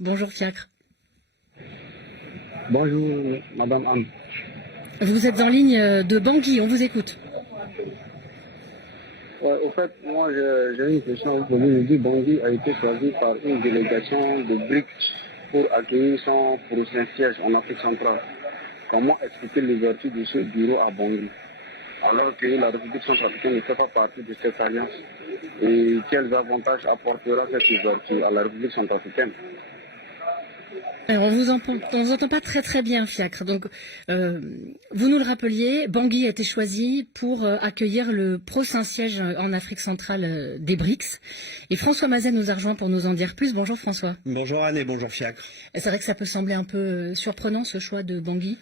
Bonjour Fiacre. Bonjour, Madame Anne. Vous êtes en ligne de Bangui, on vous écoute. Ouais, au fait, moi, j'ai une question à vous poser. Le Bangui a été choisi par une délégation de BRICS pour accueillir son prochain siège en Afrique centrale. Comment expliquer l'ouverture de ce bureau à Bangui, alors que la République centrafricaine ne fait pas partie de cette alliance? Et quels avantages apportera cette ouverture à la République centrafricaine? Alors on vous entend pas très bien, Fiacre. Donc, vous nous le rappeliez, Bangui a été choisi pour accueillir le prochain siège en Afrique centrale des BRICS. Et François Mazen nous a rejoint pour nous en dire plus. Bonjour François. Bonjour Anne et bonjour Fiacre. C'est vrai que ça peut sembler un peu surprenant ce choix de Bangui.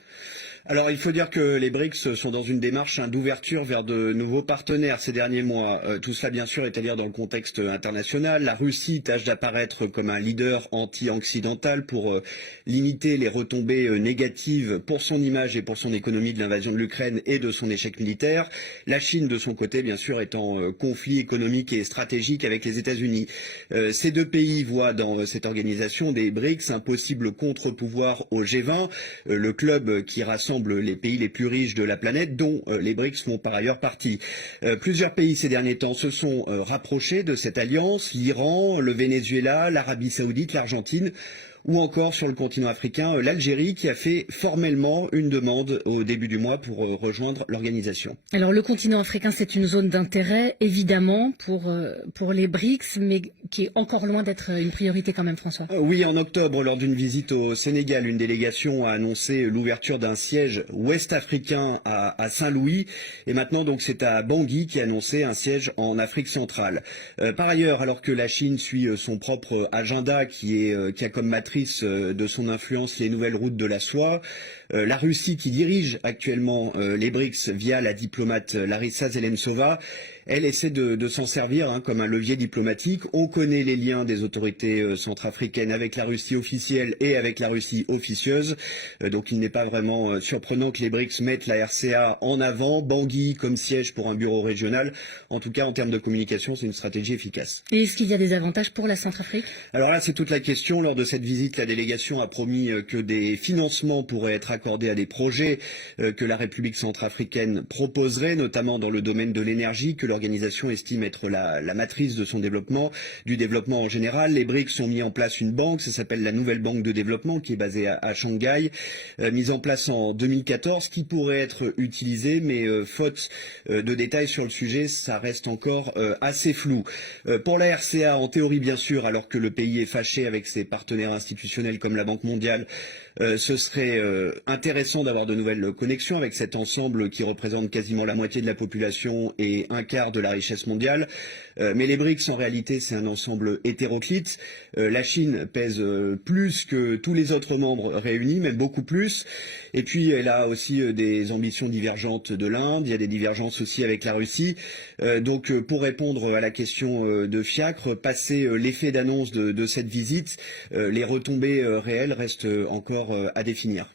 Alors il faut dire que les BRICS sont dans une démarche d'ouverture vers de nouveaux partenaires ces derniers mois. Tout cela bien sûr est à lire dans le contexte international. La Russie tâche d'apparaître comme un leader anti-occidental pour limiter les retombées négatives pour son image et pour son économie de l'invasion de l'Ukraine et de son échec militaire. La Chine de son côté bien sûr est en conflit économique et stratégique avec les États-Unis. Ces deux pays voient dans cette organisation des BRICS un possible contre-pouvoir au G20, le club qui rassemble les pays les plus riches de la planète, dont les BRICS font par ailleurs partie. Plusieurs pays ces derniers temps se sont rapprochés de cette alliance, l'Iran, le Venezuela, l'Arabie Saoudite, l'Argentine, ou encore sur le continent africain, l'Algérie qui a fait formellement une demande au début du mois pour rejoindre l'organisation. Alors le continent africain, c'est une zone d'intérêt, évidemment, pour les BRICS, mais qui est encore loin d'être une priorité quand même, François. Oui, en octobre, lors d'une visite au Sénégal, une délégation a annoncé l'ouverture d'un siège ouest-africain à Saint-Louis. Et maintenant, donc, c'est à Bangui qui a annoncé un siège en Afrique centrale. Par ailleurs, alors que la Chine suit son propre agenda qui a comme matrice de son influence les nouvelles routes de la soie, la Russie qui dirige actuellement les BRICS via la diplomate Larissa Zelensova, elle essaie de s'en servir comme un levier diplomatique. On connaît les liens des autorités centrafricaines avec la Russie officielle et avec la Russie officieuse. Donc il n'est pas vraiment surprenant que les BRICS mettent la RCA en avant, Bangui comme siège pour un bureau régional. En tout cas, en termes de communication, c'est une stratégie efficace. Et est-ce qu'il y a des avantages pour la Centrafrique? Alors là, c'est toute la question. Lors de cette visite, la délégation a promis que des financements pourraient être accordés à des projets que la République centrafricaine proposerait, notamment dans le domaine de l'énergie, que l'organisation estime être la matrice de son développement, du développement en général. Les BRICS ont mis en place une banque, ça s'appelle la Nouvelle Banque de Développement, qui est basée à Shanghai, mise en place en 2014, qui pourrait être utilisée, mais faute de détails sur le sujet, ça reste encore assez flou. Pour la RCA, en théorie bien sûr, alors que le pays est fâché avec ses partenaires institutionnels comme la Banque mondiale, ce serait intéressant d'avoir de nouvelles connexions avec cet ensemble qui représente quasiment la moitié de la population et un quart de la richesse mondiale. Mais les BRICS, en réalité, c'est un ensemble hétéroclite. La Chine pèse plus que tous les autres membres réunis, même beaucoup plus. Et puis, elle a aussi des ambitions divergentes de l'Inde. Il y a des divergences aussi avec la Russie. Donc, pour répondre à la question de Fiacre, passer l'effet d'annonce de cette visite, les retombées réelles restent encore à définir.